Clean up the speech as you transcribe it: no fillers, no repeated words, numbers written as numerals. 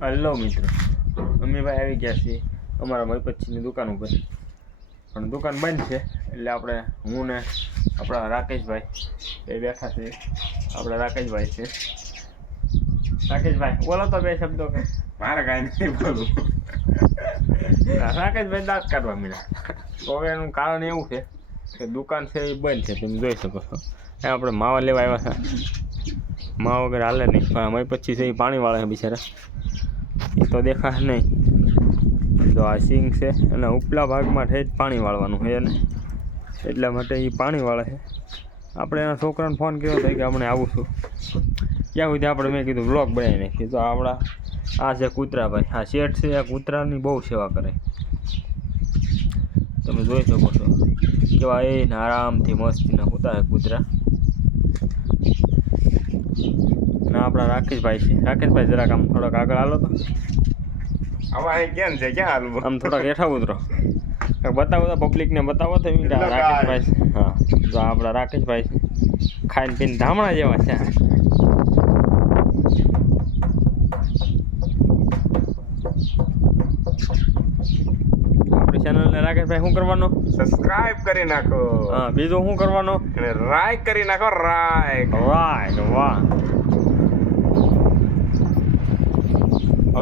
Hello મિત્રો, અમે ભાઈ આવી ગયા છીએ અમારા મયપતની દુકાન ઉપર, પણ દુકાન બંધ છે. એટલે આપણે હું ને આપણા રાકેશભાઈ એ બેઠા છે. આપણા રાકેશભાઈ છે. રાકેશભાઈ બોલો તો બે શબ્દો કે. મારે કાંઈ નહીં બોલવું. રાકેશભાઈ દાંત કાઢવા મળ્યા. તો હવે એનું કારણ એવું છે કે દુકાન છે એ બંધ છે, તમે જોઈ શકો છો. આપણે માવા લેવા આવ્યા છે. માવા વગર હાલે નહીં, પણ મયપત છે એ પાણીવાળા છે બિચારા, એ તો દેખાશે નહીં. તો આ સિંગ છે અને ઉપલા ભાગમાં ઠેઠ પાણી વાળવાનું છે ને, એટલા માટે એ પાણી વાળે છે. આપણે એના છોકરાને ફોન કર્યો હતો કે આપણે આવું છું. ત્યાં સુધી આપણે મેં કીધું બ્લોગ બનાવી નાખીએ. તો આપણા આ છે કૂતરાભાઈ, આ શેઠ છે, આ કૂતરાની બહુ સેવા કરે. તમે જોઈ શકો છો કેવા એને આરામથી મસ્તીના કૂતરા છે કૂતરા. અને આપણા રાકેશભાઈ છે. રાકેશભાઈ જરાક આમ થોડાક આગળ હાલો તો. હવે અહીં કેમ છે, ક્યાં હાલવું? આમ થોડાક હેઠા ઉતરો, બતાવો તો પબ્લિકને બતાવો તો. રાકેશભાઈ છે, હા, તો આપણા રાકેશભાઈ ખાઈને પીને ધામણા જેવા છે. આપણી ચેનલને રાકેશભાઈ શું કરવાનું? સબસ્ક્રાઇબ કરી નાખો. હા, બીજું શું કરવાનું? અને રાઈક કરી નાખો. રાઈક. રાઈટ, વાહ.